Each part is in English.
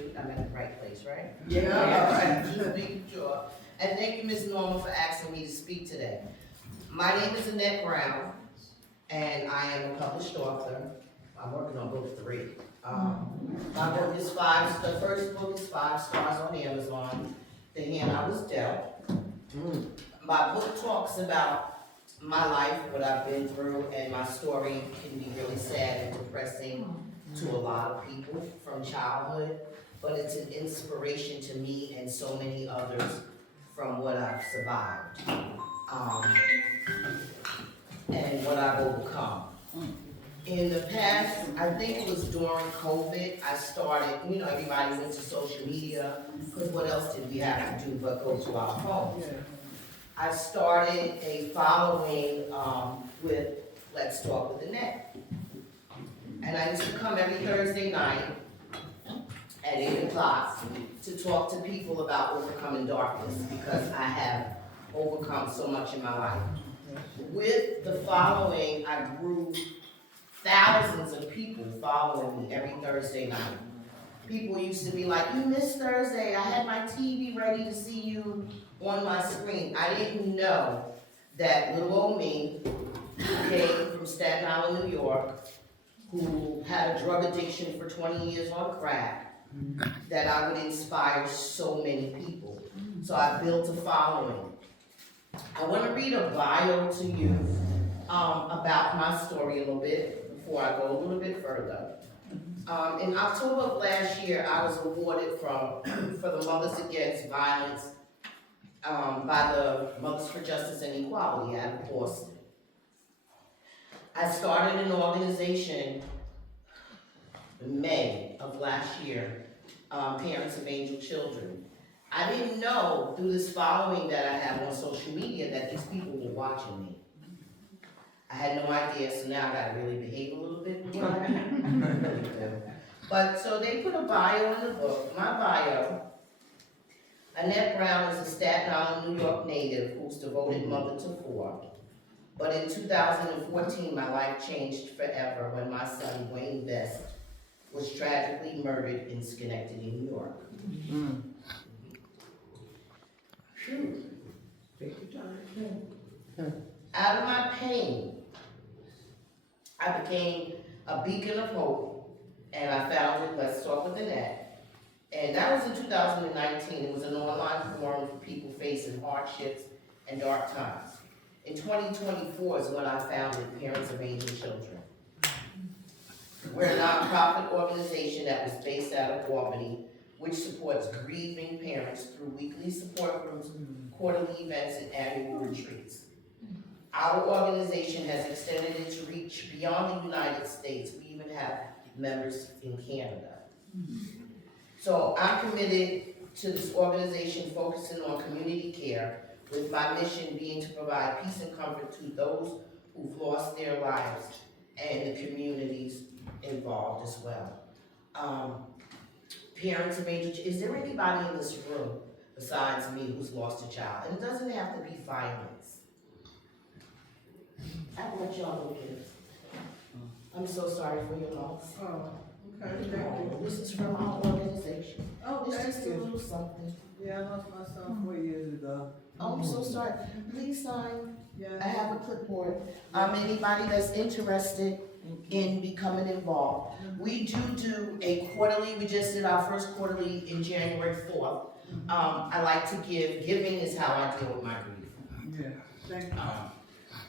Institute. I'm at the right place, right? Yeah. Just making sure. And thank you, Ms. Norma, for asking me to speak today. My name is Annette Brown, and I am a published author. I'm working on book 3. My book is the first book is 5 stars on Amazon, The Hand I Was Dealt. My book talks about my life, what I've been through, and my story can be really sad and depressing to a lot of people from childhood, but it's an inspiration to me and so many others from what I've survived and what I've overcome. In the past, I think it was during COVID, I started, everybody went to social media, because what else did we have to do but go to our phones? I started a following with Let's Talk with Annette. And I used to come every Thursday night at 8 o'clock to talk to people about overcoming darkness, because I have overcome so much in my life. With the following, I grew thousands of people following me every Thursday night. People used to be like, "You missed Thursday, I had my TV ready to see you on my screen." I didn't know that little old me, who came from Staten Island, New York, who had a drug addiction for 20 years on crack, that I would inspire so many people. So I built a following. I want to read a bio to you about my story a little bit before I go a little bit further. In October of last year, I was awarded for the Mothers Against Violence by the Mothers for Justice and Equality out of Boston. I started an organization in May of last year, Parents of Angel Children. I didn't know through this following that I have on social media that these people were watching me. I had no idea, so now I gotta really behave a little bit. But so they put a bio in the book. My bio: Annette Brown is a Staten Island, New York native who's devoted mother to 4. But in 2014, my life changed forever when my son, Wayne Best, was tragically murdered in Schenectady, New York. Phew. Take your time. Out of my pain, I became a beacon of hope, and I founded Let's Talk with Annette. And that was in 2019. It was an online forum for people facing hardships and dark times. In 2024 is when I founded Parents of Angel Children. We're a nonprofit organization that was based out of Albany, which supports grieving parents through weekly support groups, quarterly events, and annual retreats. Our organization has extended its reach beyond the United States. We even have members in Canada. So I'm committed to this organization focusing on community care, with my mission being to provide peace and comfort to those who've lost their lives and the communities involved as well. Parents of Angel, is there anybody in this room besides me who's lost a child? And it doesn't have to be violence. I want y'all to kids. I'm so sorry for your loss. Oh, okay, thank you. This is from our organization. Oh, It's thank just a you. little something. Yeah, I lost my son 4 years ago. Oh, I'm so sorry. Please sign. I Yeah. have a clipboard. Anybody that's interested in becoming involved. We do a quarterly. We just did our first quarterly in January 4th. I like to give. Giving is how I deal with my grief. Yeah, thank you.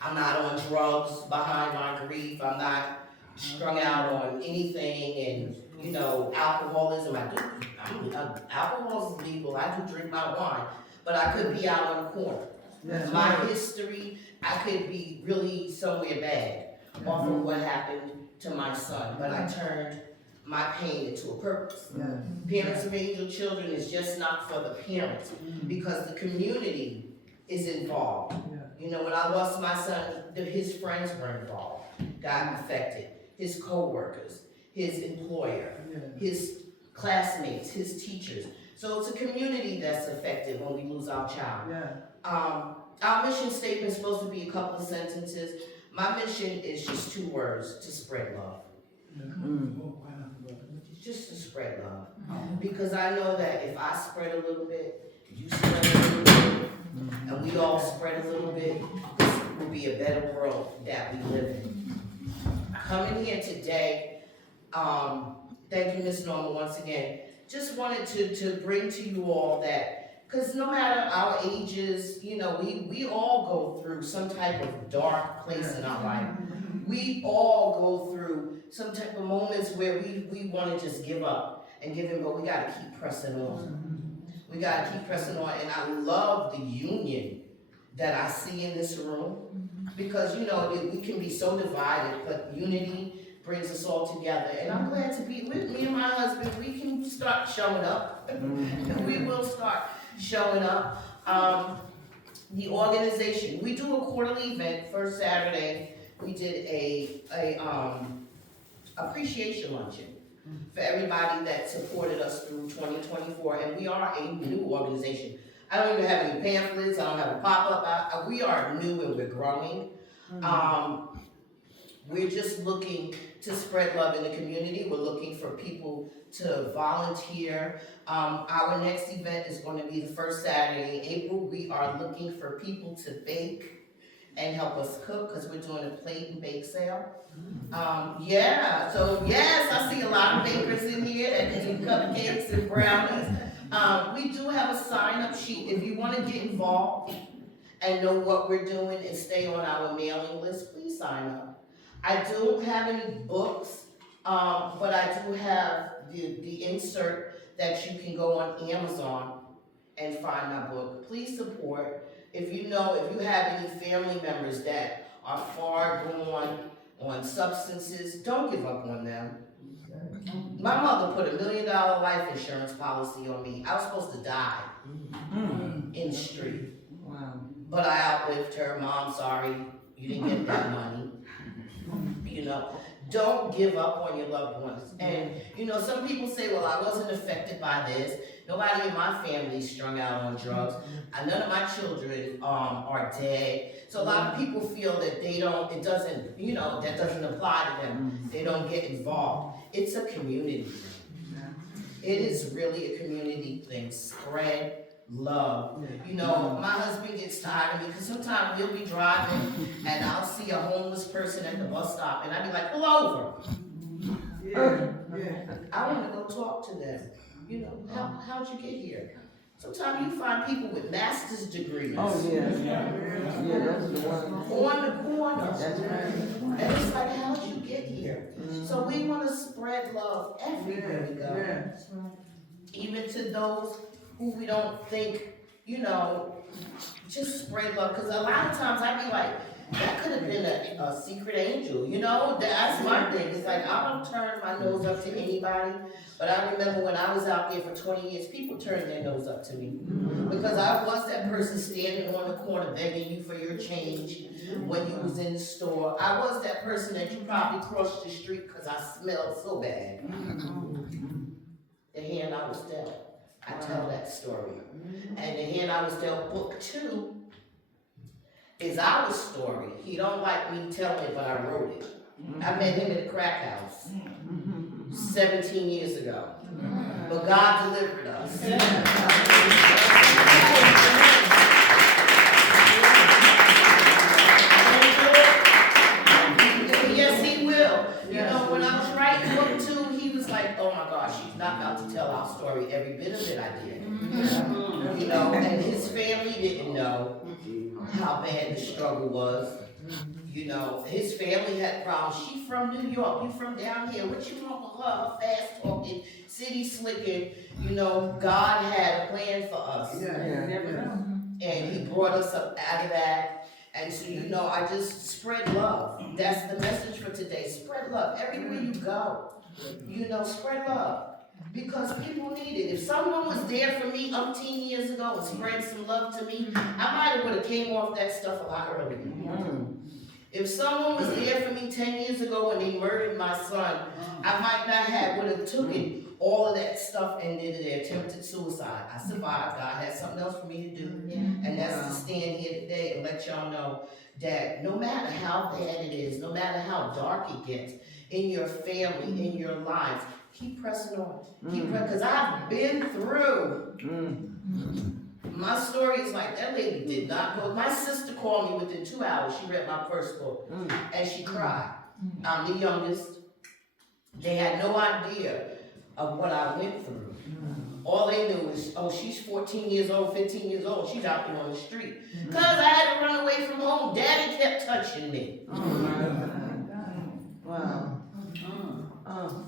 I'm not on drugs behind my grief. I'm not strung out on anything, and alcoholism. Alcohol is legal. I do drink my wine, but I could be out on the corner. Yes, My right. history, I could be really somewhere bad off of what happened to my son, but I turned my pain into a purpose. Yes. Parents of Angel Children is just not for the parents, because the community is involved. Yeah. When I lost my son, his friends were involved, got affected, his co-workers, his employer, Yeah. his classmates, his teachers. So it's a community that's affected when we lose our child. Yeah. Our mission statement is supposed to be a couple of sentences. My mission is just 2 words: to spread love. Oh, wow. just to spread love. Because I know that if I spread a little bit, you spread a little bit, and we all spread a little bit, this will be a better world that we live in. Coming here today, thank you, Ms. Norma, once again. Just wanted to bring to you all that, because no matter our ages, you know, we all go through some type of dark place in our life. We all go through some type of moments where we want to just give up and give in, but we got to keep pressing on. We got to keep pressing on, and I love the union that I see in this room, because, you know, we can be so divided, but unity brings us all together. And I'm glad to be with me and my husband. We can start showing up. We will start showing up. The organization, we do a quarterly event. First Saturday, we did a appreciation luncheon for everybody that supported us through 2024. And we are a new organization. I don't even have any pamphlets. I don't have a pop-up. We are new and we're growing. We're just looking to spread love in the community. We're looking for people to volunteer. Our next event is going to be the first Saturday in April. We are looking for people to bake and help us cook, because we're doing a plate and bake sale. Yeah, so yes, I see a lot of bakers in here that do cupcakes and brownies. We do have a sign-up sheet if you want to get involved and know what we're doing and stay on our mailing list. Please sign up. I don't have any books, but I do have the insert that you can go on Amazon and find my book. Please support. If you have any family members that are far gone on substances, don't give up on them. My mother put $1 million life insurance policy on me. I was supposed to die in the street. Wow. But I outlived her. Mom, sorry, you didn't get that money. You know, don't give up on your loved ones. And, you know, some people say, well, I wasn't affected by this. Nobody in my family is strung out on drugs. None of my children are dead. So a lot of people feel that that doesn't apply to them. They don't get involved. It's a community thing. It is really a community thing. Spread love. You know, my husband gets tired of me because sometimes we'll be driving and I'll see a homeless person at the bus stop and I'll be like, pull over. Yeah. I want to go talk to them. You know, how'd you get here? Sometimes you find people with master's degrees. Oh, yeah. Yeah, that's the one. On the corner. That's right. And it's like, how'd you get here? So we want to spread love everywhere we go. Yeah. Even to those who we don't think, you know, just spread love. Because a lot of times I'd be like, that could have been a secret angel, you know? That's my thing. It's like, I don't turn my nose up to anybody. But I remember when I was out there for 20 years, people turned their nose up to me. Because I was that person standing on the corner begging you for your change when you was in the store. I was that person that you probably crossed the street because I smelled so bad. The hand I was dealt. I tell that story. And the hand I was dealt, book 2, is our story. He don't like me telling it, but I wrote it. I met him at a crack house 17 years ago. But God delivered us. Yes, he will. You know, when I was writing book 2, he was like, oh my gosh, she's not about to tell our story. Every bit of it I did. You know, and his family didn't know how bad the struggle was. You know, his family had problems. She from New York, you from down here. What you want with her? Fast talking, city slicking. You know, God had a plan for us. And he brought us up out of that. And so, you know, I just spread love. That's the message for today. Spread love everywhere you go. You know, spread love. Because people need it. If someone was there for me umpteen years ago and spread some love to me, I might have would have came off that stuff a lot earlier. If someone was there for me 10 years ago when they murdered my son, I might not have would have taken all of that stuff and did the attempted suicide. I survived. God had something else for me to do. And that's to stand here today and let y'all know that no matter how bad it is, no matter how dark it gets in your family, in your lives, keep pressing on. Because I've been through. My story is like, that lady did not go. My sister called me within 2 hours. She read my first book, and she cried. I'm the youngest. They had no idea of what I went through. All they knew is, oh, she's 14 years old, 15 years old. She's out there on the street. Because I had to run away from home. Daddy kept touching me. Wow.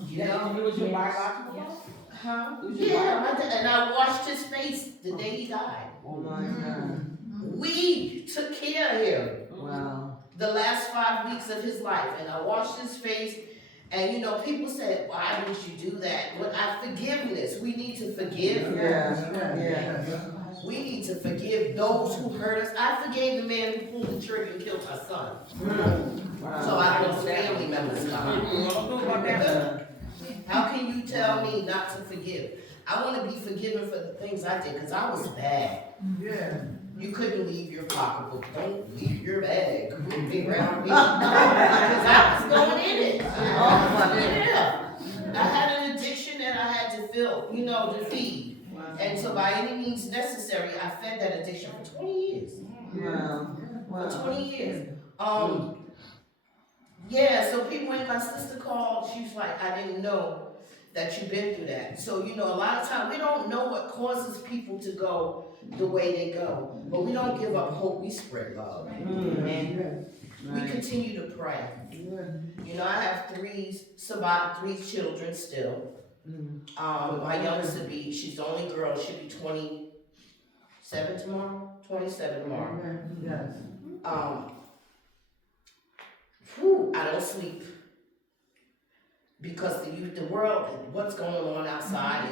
You know? It was your biological? Huh? Yeah, and I washed his face the day he died. Oh my God. We took care of him Wow. the last 5 weeks of his life, and I washed his face. And you know, people said, why would you do that? But forgiveness, we need to forgive. Yeah. We need to forgive those who hurt us. I forgave the man who pulled the trigger and killed my son. So I don't know family members now. How can you tell me not to forgive? I want to be forgiven for the things I did, because I was bad. Yeah. You couldn't leave your pocketbook. Don't leave your bag around me. Because I was going in it. Yeah. I had an addiction that I had to fill, to feed. And so by any means necessary, I fed that addiction for 20 years. Wow. For 20 years. Yeah, so when my sister called, she was like, I didn't know that you've been through that. So, a lot of times we don't know what causes people to go the way they go. But we don't give up hope, we spread love. And we continue to pray. I have three children still. My youngest will be, she's the only girl, she'll be 27 tomorrow. 27 tomorrow. Yes. I don't sleep. Because the world, what's going on outside,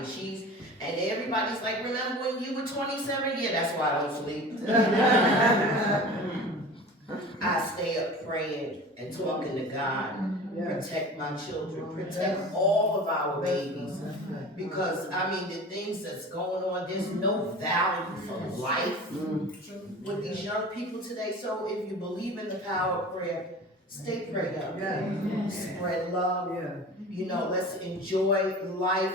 and everybody's like, remember when you were 27? Yeah, that's why I don't sleep. I stay up praying and talking to God. Protect my children, protect all of our babies. Because, the things that's going on, there's no value for life with these young people today. So if you believe in the power of prayer, stay prayed up. Spread love. Let's enjoy life.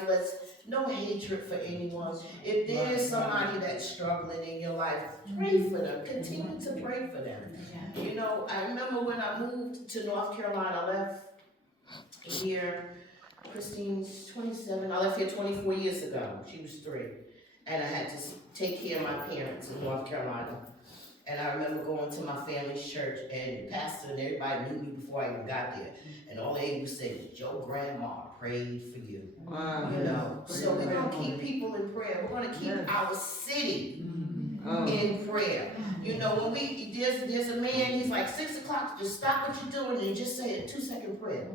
No hatred for anyone. If there's somebody that's struggling in your life, pray for them. Continue to pray for them. I remember when I moved to North Carolina, I left here, Christine's 27, I left here 24 years ago. She was 3. And I had to take care of my parents in North Carolina. And I remember going to my family's church, and the pastor and everybody knew me before I even got there. And all they would say is, your grandma prayed for you. Wow. So we're going to keep people in prayer. We're going to keep our city in prayer. When there's a man, he's like 6 o'clock, just stop what you're doing and just say a 2-second prayer.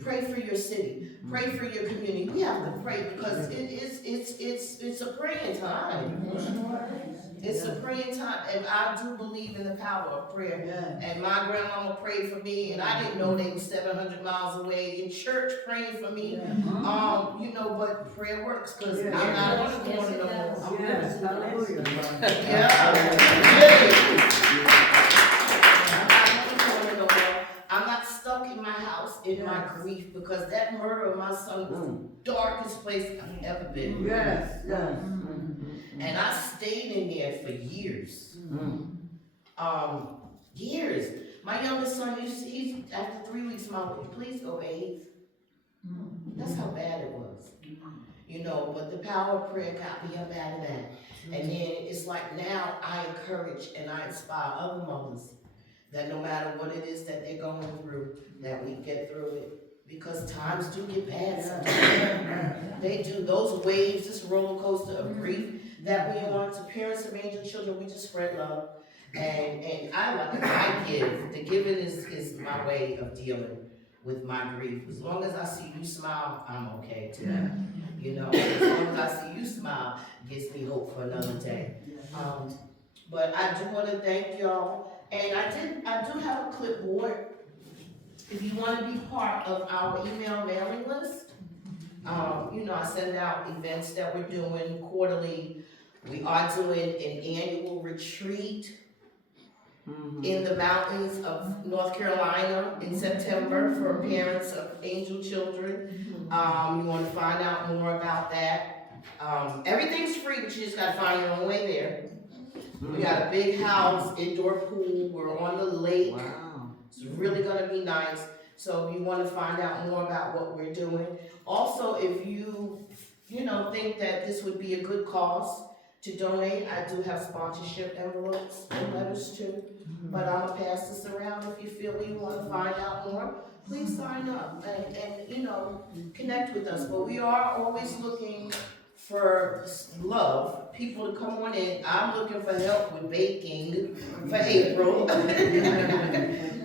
Pray for your city. Pray for your community. We have to pray because it's a praying time. It's a praying time, and I do believe in the power of prayer. And my grandmama prayed for me, and I didn't know they were 700 miles away in church praying for me. But prayer works because I'm not on the corner no more. Yes. Hallelujah. I'm not stuck in my house in my grief because that murder of my son was the darkest place I've ever been. Yes. And I stayed in there for years. Years. My youngest son, he's after 3 weeks, Mom, would you please go bathe? That's how bad it was. But the power of prayer got me up out of that. And then it's like now I encourage and I inspire other mothers that no matter what it is that they're going through, that we get through it. Because times do get bad sometimes. They do. Those waves, this roller coaster of grief that we on, to parents of angel children, we just spread love. And I give. The giving is my way of dealing with my grief. As long as I see you smile, I'm okay too. As long as I see you smile, it gives me hope for another day. But I do want to thank y'all. And I do have a clipboard. If you want to be part of our email mailing list, I send out events that we're doing quarterly. We are doing an annual retreat in the mountains of North Carolina in September for parents of angel children. You wanna find out more about that. Everything's free, but you just gotta find your own way there. We got a big house, indoor pool, we're on the lake. Wow. It's really gonna be nice. So if you wanna find out more about what we're doing. Also, if you think that this would be a good cause to donate, I do have sponsorship envelopes and letters too. But I'm gonna pass this around. If you feel you wanna find out more, please sign up and connect with us. But we are always looking for love, people to come on in. I'm looking for help with baking for April.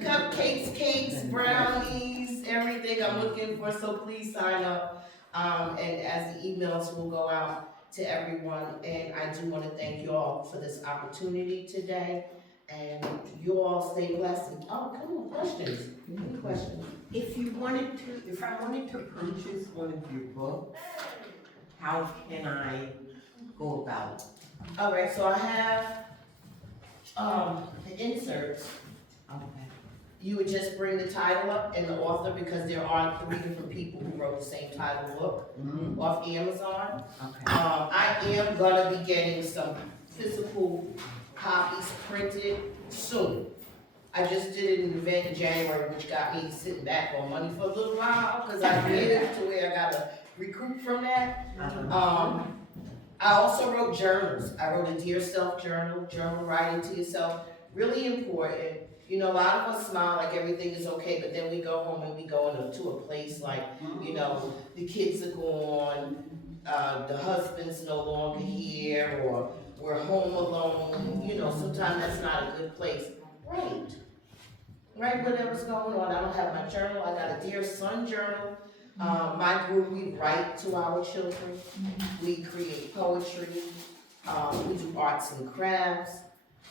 Cupcakes, cakes, brownies, everything I'm looking for, so please sign up. And as the emails will go out to everyone, and I do wanna thank you all for this opportunity today. And you all stay blessed. Oh, come on, questions? Any questions? If I wanted to purchase one of your books, how can I go about it? All right, so I have, the inserts. Okay. You would just bring the title up and the author, because there are 3 different people who wrote the same title book off Amazon. Okay. I am gonna be getting some physical copies printed soon. I just did an event in January, which got me sitting back on money for a little while, cause I did to where I gotta recoup from that. I also wrote journals. I wrote a Dear Self journal writing to yourself, really important. A lot of us smile like everything is okay, but then we go home and we go to a place like, the kids are gone, the husband's no longer here, or we're home alone, sometimes that's not a good place. Write whatever's going on. I don't have my journal, I got a Dear Son journal. My group, we write to our children, we create poetry, we do arts and crafts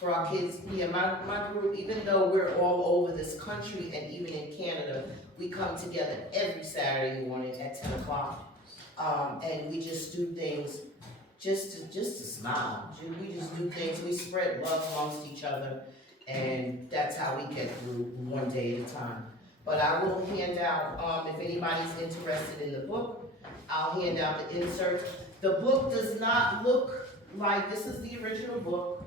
for our kids. Yeah, my group, even though we're all over this country and even in Canada, we come together every Saturday morning at 10 o'clock. And we just do things just to smile. We just do things, we spread love amongst each other, and that's how we get through one day at a time. But I will hand out, if anybody's interested in the book, I'll hand out the insert. The book does not look like, this is the original book.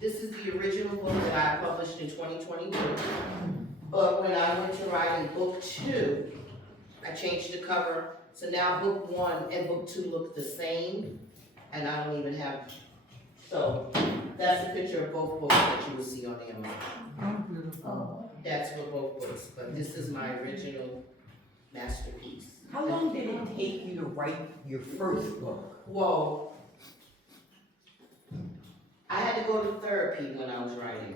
This is the original book that I published in 2022. But when I went to writing book 2, I changed the cover. So now book 1 and book 2 look the same, and I don't even have, so that's a picture of both books that you will see on Amazon. Oh, beautiful. That's for both books, but this is my original masterpiece. How long did it take you to write your first book? Whoa. I had to go to therapy when I was writing,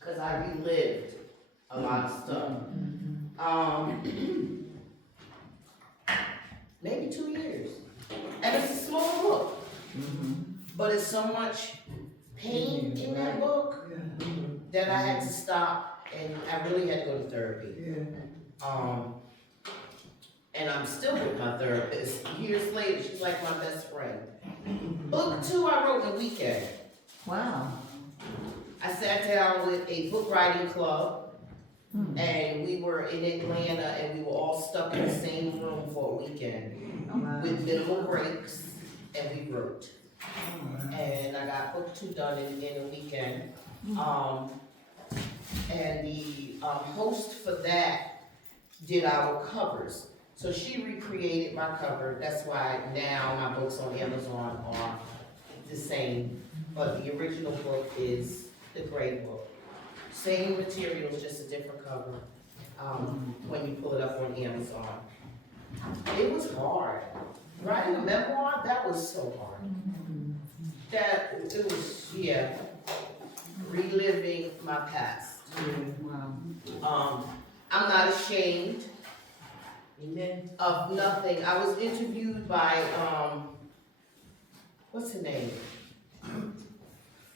because I relived a lot of stuff. Maybe 2 years. And it's a small book, but it's so much pain in that book that I had to stop, and I really had to go to therapy. And I'm still with my therapist. Years later, she's like my best friend. Book 2 I wrote in a weekend. Wow. I sat down with a book writing club, and we were in Atlanta, and we were all stuck in the same room for a weekend with minimal breaks, and we wrote. And I got book 2 done in a weekend. And the host for that did our covers. So she recreated my cover. That's why now my books on Amazon are the same. But the original book is the gray book. Same materials, just a different cover. When you pull it up on Amazon. It was hard. Writing a memoir, that was so hard. It was, reliving my past. Wow. I'm not ashamed of nothing. I was interviewed by, what's her name?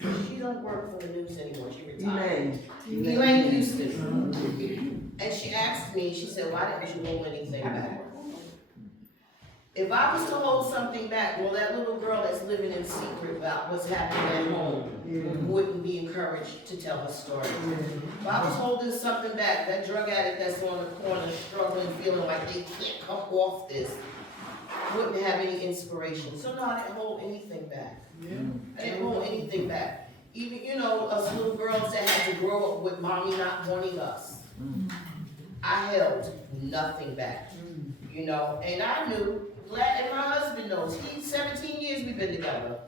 She don't work for the news anymore, she retired. Elaine Houston. And she asked me, she said, why didn't you hold anything back? If I was to hold something back, well, that little girl that's living in secret about what's happening at home wouldn't be encouraged to tell her story. If I was holding something back, that drug addict that's on the corner struggling, feeling like they can't come off this, wouldn't have any inspiration. So no, I didn't hold anything back. I didn't hold anything back. Even, you know, us little girls that had to grow up with mommy not wanting us. I held nothing back, you know, and I knew, and my husband knows, 17 years we've been together.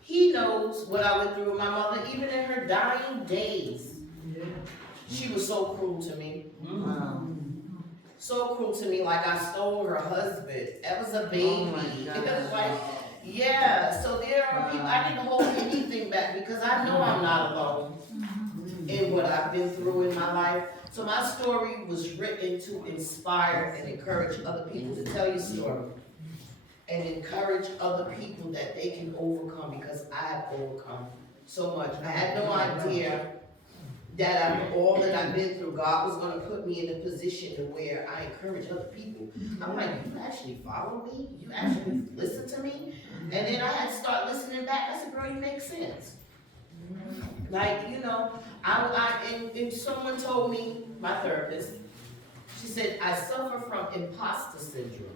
He knows what I went through with my mother, even in her dying days. She was so cruel to me. So cruel to me, like I stole her husband. That was a baby. It was like, yeah, so there are people, I didn't hold anything back because I know I'm not alone in what I've been through in my life. So my story was written to inspire and encourage other people to tell your story. And encourage other people that they can overcome, because I have overcome so much. I had no idea that all that I've been through, God was gonna put me in a position to where I encourage other people. I'm like, you actually follow me? You actually listen to me? And then I had to start listening back. I said, girl, you make sense. Like, you know, and someone told me, my therapist, she said, I suffer from imposter syndrome.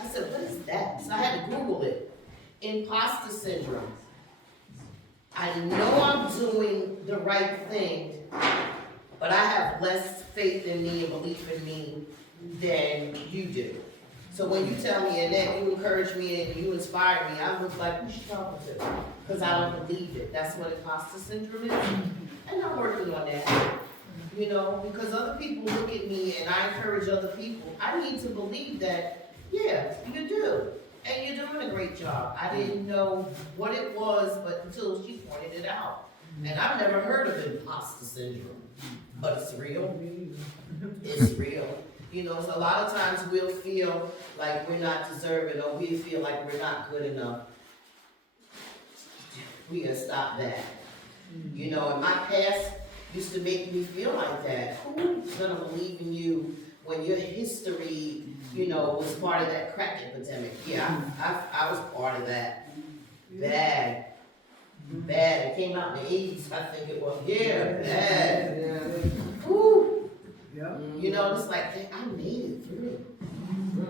I said, what is that? So I had to Google it. Imposter syndrome. I know I'm doing the right thing, but I have less faith in me and belief in me than you do. So when you tell me and then you encourage me and you inspire me, I look like, who should talk to? Because I don't believe it. That's what imposter syndrome is. And I'm working on that. You know, because other people look at me and I encourage other people. I need to believe that, yeah, you do. And you're doing a great job. I didn't know what it was, but until she pointed it out. And I've never heard of imposter syndrome, but it's real. It's real. You know, so a lot of times we'll feel like we're not deserving, or we feel like we're not good enough. We gotta stop that. You know, and my past used to make me feel like that. Who's gonna believe in you when your history, you know, was part of that crack epidemic? Yeah, I was part of that. Bad. It came out in the 80s, I think it was. Yeah, bad. Woo. You know, it's like, I made it through.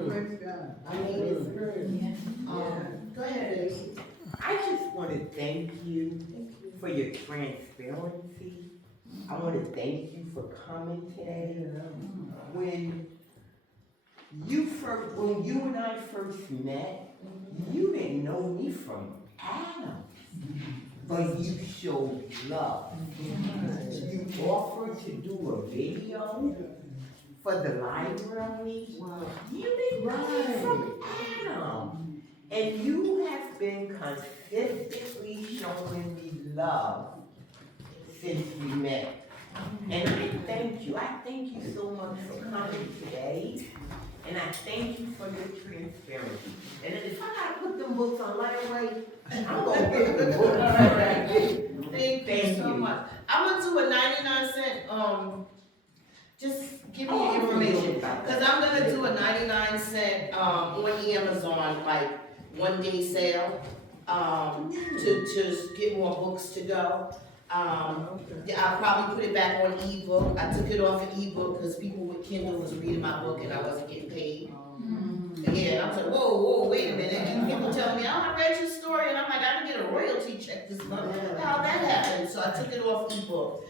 Praise God. I made it through. Go ahead, baby. I just want to thank you for your transparency. I want to thank you for coming today. When you and I first met, you didn't know me from Adam, but you showed love. You offered to do a video for the library. You didn't know me from Adam. And you have been consistently showing me love since we met. And I thank you. I thank you so much for coming today. And I thank you for your transparency. And if I gotta put them books on Lightway, I'm gonna get the books. Thank you so much. I'm gonna do a 99-cent, just give me your information. Because I'm gonna do a 99-cent on Amazon, like, one-day sale, to get more books to go. Yeah, I'll probably put it back on ebook. I took it off of ebook because people with Kindle was reading my book and I wasn't getting paid. Yeah, and I was like, whoa, wait a minute. And people tell me, I read your story, and I'm like, I didn't get a royalty check this month. How'd that happen? So I took it off ebook.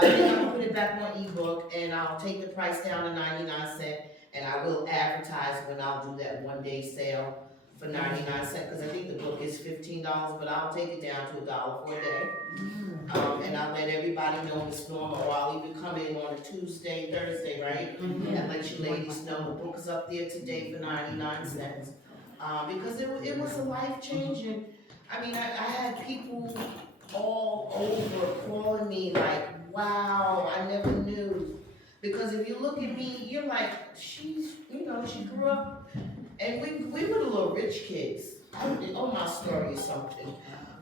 Then I'm gonna put it back on ebook, and I'll take the price down to 99 cents, and I will advertise when I'll do that one-day sale for 99 cents, because I think the book is $15, but I'll take it down to $1 for a day. And I'll let everybody know it's normal, or I'll even come in on a Tuesday, Thursday, right? And let you ladies know the book is up there today for 99 cents. Because it was a life-changing, I mean, I had people all over calling me like, wow, I never knew. Because if you look at me, you're like, she grew up, and we were the little rich kids. Oh, my story is something.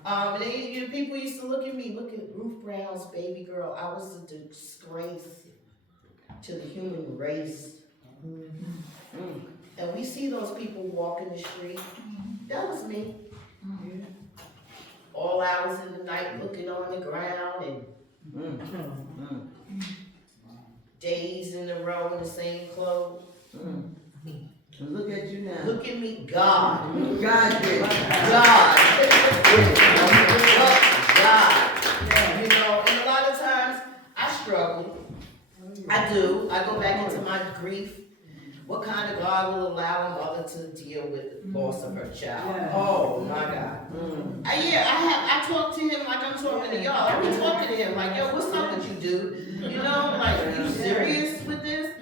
And people used to look at me, look at Ruth Brown's baby girl. I was a disgrace to the human race. And we see those people walking the street. That was me. All hours in the night looking on the ground and days in a row in the same clothes. And look at you now. Look at me, God. God did. God. God. You know, and a lot of times I struggle. I do. I go back into my grief. What kind of God will allow a mother to deal with the loss of her child? Yeah. Oh my God. I talk to him like I'm talking to y'all. I be talking to him like, yo, what's up with you, dude? You know, like, are you serious with this?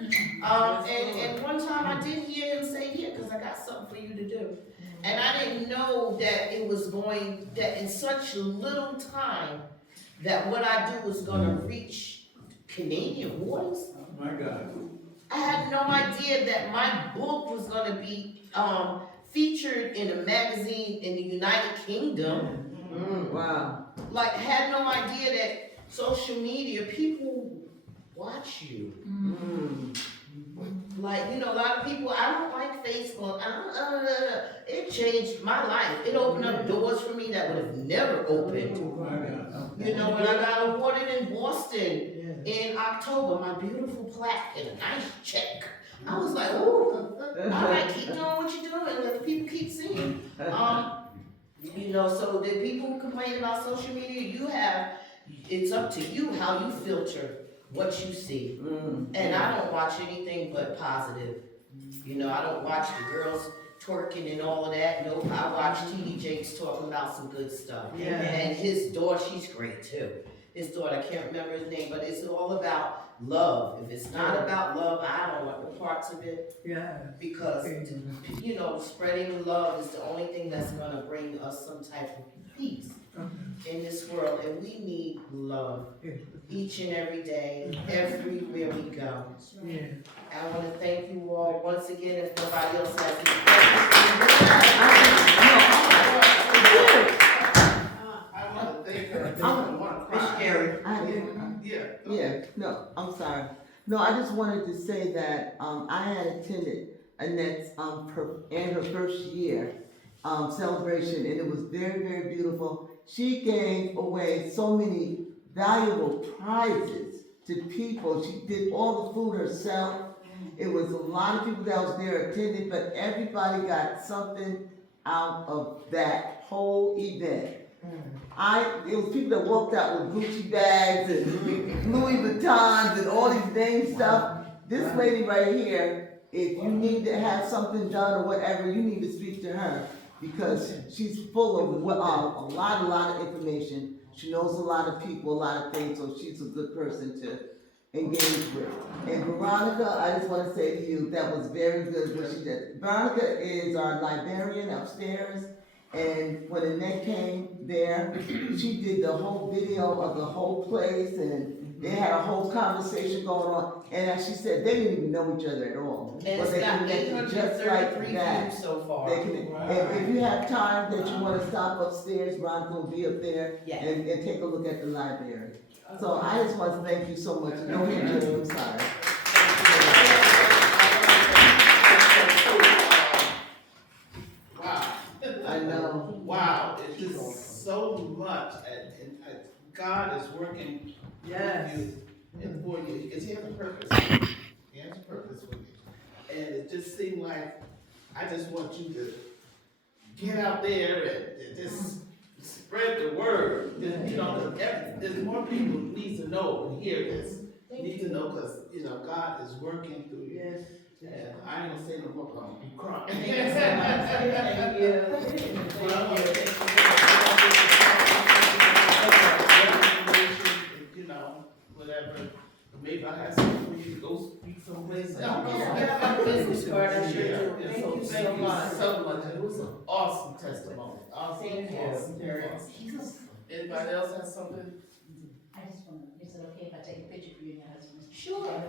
And one time I did hear him say, yeah, because I got something for you to do. And I didn't know that it was going, that in such little time, that what I do was going to reach Canadian waters. Oh my God. I had no idea that my book was going to be featured in a magazine in the United Kingdom. Wow. Like, had no idea that social media, people watch you. Like, you know, a lot of people, I don't like Facebook. It changed my life. It opened up doors for me that would have never opened. Oh my God. You know, when I got awarded in Boston in October, my beautiful plaque and a nice check. I was like, ooh, all right, keep doing what you're doing. Let the people keep seeing. You know, so the people who complain about social media, it's up to you how you filter what you see. And I don't watch anything but positive. You know, I don't watch the girls twerking and all of that. Nope, I watch T.D. Jakes talking about some good stuff. Yeah. And his daughter, she's great too. His daughter, I can't remember his name, but it's all about love. If it's not about love, I don't want no parts of it. Yeah. Because, you know, spreading love is the only thing that's gonna bring us some type of peace in this world. And we need love each and every day, everywhere we go. Yeah. I wanna thank you all once again, if nobody else has any questions. I want to thank her. No, I'm sorry. No, I just wanted to say that, I had attended Annette's, in her first year, celebration, and it was very, very beautiful. She gave away so many valuable prizes to people. She did all the food herself. It was a lot of people that was there attending, but everybody got something out of that whole event. It was people that walked out with Gucci bags and Louis Vuittons and all these name stuff. This lady right here, if you need to have something done or whatever, you need to speak to her because she's full of a lot of information. She knows a lot of people, a lot of things, so she's a good person to engage with. And Veronica, I just want to say to you, that was very good what she did. Veronica is our librarian upstairs. And when Annette came there, she did the whole video of the whole place, and they had a whole conversation going on. And as she said, they didn't even know each other at all. And But it's they got connected just like 833 that. views so far. They can, and if you have time that you want to stop upstairs, Veronica will be up there Yeah. and take a look at the library. So I just want to thank you so much. No, I'm sorry. Wow. I know. Wow, it's just so much, and God is working Yes. with you and for you, because He has a purpose. He has a purpose for you. And it just seemed like, I just want you to get out there and just spread the word. You know, there's more people who need to know and hear this. Need to know, because, you know, God is working through you. Yes. And I ain't gonna say no more, but I'm gonna be crying. Thank you so much. Thank you. But I want to thank you, you know, whatever. Maybe I have something for you to go speak someplace else. Yeah, my business card, I sure do. Yeah, Thank you so thank you much. so much. It was an awesome testimony. Awesome, Thank you. awesome, awesome. Anybody else have something? I just want to, is it okay if I take a picture for you and your husband? Sure.